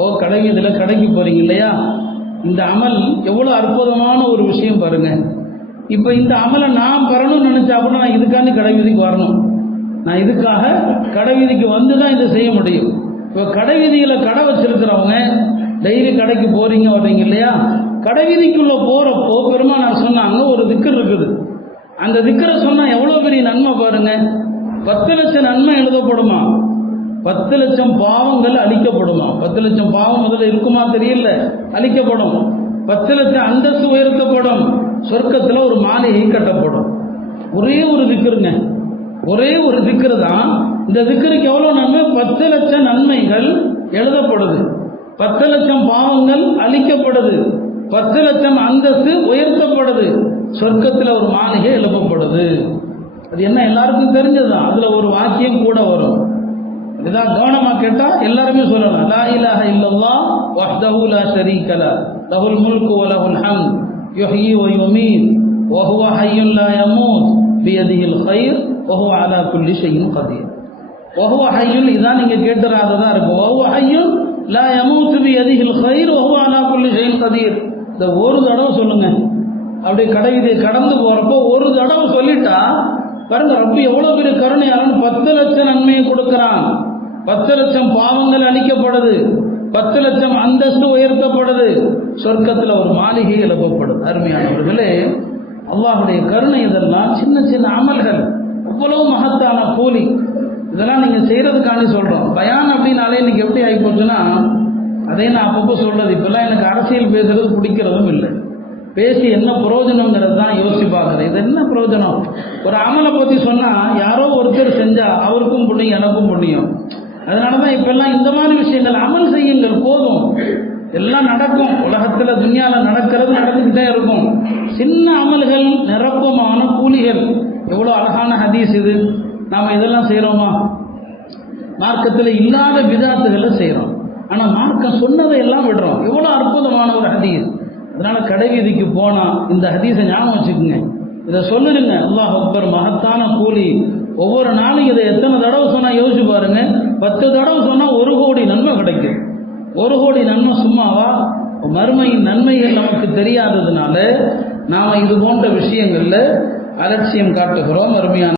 ஓ கடை இதில் கடைக்கு போகிறீங்க இல்லையா? இந்த அமல் எவ்வளோ அற்புதமான ஒரு விஷயம் பாருங்கள் இப்போ இந்த அமலை நான் பெறணும்னு நினச்சா கூட நான் இதுக்காண்டி கடை வீதிக்கு வரணும். நான் இதுக்காக கடை வீதிக்கு வந்து தான் இதை செய்ய முடியும். இப்போ கடை வீதியில் கடை வச்சிருக்கிறவங்க டெய்லி கடைக்கு போகிறீங்க வர்றீங்க இல்லையா? கடை வீதிக்குள்ள போறப்போ பெருமானார் சொன்னாங்க ஒரு திக்கர் இருக்குது. அந்த திக்கரை சொன்னால் எவ்வளோ பெரிய நன்மை பாருங்கள் பத்து லட்சம் நன்மை எழுதப்படுமா? பத்து லட்சம் பாவங்கள் அழிக்கப்படுமா. பத்து லட்சம் பாவம் முதல்ல இருக்குமா தெரியல. அழிக்கப்படும். பத்து லட்சம் அந்தஸ்து உயர்த்தப்படும். சொர்க்கத்தில் ஒரு மாலையை கட்டப்படும். ஒரே ஒரு திக்கருங்க ஒரே ஒரு திக்கரு தான். இந்த திக்கருக்கு எவ்வளோ நன்மை? பத்து லட்சம் நன்மைகள் எழுதப்படுது. பத்து லட்சம் பாவங்கள் அழிக்கப்படுது. பத்து லட்சம் அந்தஸ்து உயர்த்தப்படுது. சொர்க்கத்தில் ஒரு மாளிகை எழுப்பப்படுது. அது என்ன எல்லாருக்கும் தெரிஞ்சது அதுல ஒரு வாக்கியம் கூட வரும் இதான் கேட்டால் கேட்டா எல்லாருமே சொல்லலாம். லா இலாஹ இல்லல்லா வஹ்தஹு லா ஷரீக லஹ் லஹுல் முல்கு வ லஹுல் ஹம்த் யுஹ்யி வ யுமீத் வ ஹுவ ஹய்யுன் லா யமூத் பியதிஹில் கைர் வ ஹுவ அலா குல்லி ஷைஇன் கதீர் வ ஹுவ ஹய்யுன் இதான் நீங்க கேட்டுறாததா இருக்கும் வ ஹுவ ஹய்யுன் லா யமூத் பியதிஹில் கைர் வ ஹுவ அலா குல்லி ஷைஇன் கதீர் இந்த ஒரு தடவை சொல்லுங்க அப்படியே கடை கடந்து போறப்போ ஒரு தடவை சொல்லிட்டா பாருங்க ரப்பு எவ்வளவு பெரிய கருணையாளன் பத்து லட்சம் நன்மையை கொடுக்குறான் பத்து லட்சம் பாவங்கள் அழிக்கப்படுது. பத்து லட்சம் அந்தஸ்து உயர்த்தப்படுது. சொர்க்கத்தில் ஒரு மாளிகை எழுப்பப்படுது. அருமையானவர்களே அல்லாஹுடைய கருணை இதெல்லாம் சின்ன சின்ன அமல்கள். அவ்வளவு மகத்தான கூலி. இதெல்லாம் நீங்கள் செய்கிறதுக்காண்டி சொல்கிறோம் பயான் அப்படின்னாலே இன்னைக்கு எப்படி ஆகி போச்சுன்னா அதே நான் அப்பப்போ சொல்கிறது இப்போல்லாம் எனக்கு அரசியல் பேசுறது பிடிக்கிறதும் இல்லை. பேசி என்ன பிரயோஜனங்கிறது தான் யோசிச்சு பார்க்குறேன் இது என்ன பிரயோஜனம்? ஒரு அமலை பற்றி சொன்னால் யாரோ ஒருத்தர் செஞ்சால் அவருக்கும் புண்ணியம் எனக்கும் புண்ணியம். அதனால தான் இப்பெல்லாம் இந்த மாதிரி விஷயங்கள் அமல் செய்யுங்கள் போதும். எல்லாம் நடக்கும். உலகத்தில் துன்யாவில் நடக்கிறது நடந்துக்கிட்டே இருக்கும். சின்ன அமல்கள் நிரப்பமான கூலிகள். எவ்வளோ அழகான ஹதீஸ் இது. நாம் இதெல்லாம் செய்கிறோமா மார்க்கத்தில் இல்லாத விதாத்துகளை செய்கிறோம் ஆனால் மார்க்கம் சொன்னதை எல்லாம் விடுறோம். எவ்வளோ அற்புதமான ஒரு ஹதீஸ். அதனால் கடைவீதிக்கு போனால் இந்த ஹதீஸை ஞாபகம் வச்சுக்கோங்க. இதை சொல்லிடுங்க. அல்லாஹ் அக்பர் மகத்தான கூலி. ஒவ்வொரு நாளும் இதை எத்தனை தடவை சொன்னால் யோசிச்சு பாருங்க. பத்து தடவை சொன்னால் ஒரு கோடி நன்மை கிடைக்கும். ஒரு கோடி நன்மை சும்மாவா? மறுமையின் நன்மைகள் நமக்கு தெரியாததுனால நாம் இது போன்ற விஷயங்கள்ல அலட்சியம் காட்டுகிறோம். அருமையான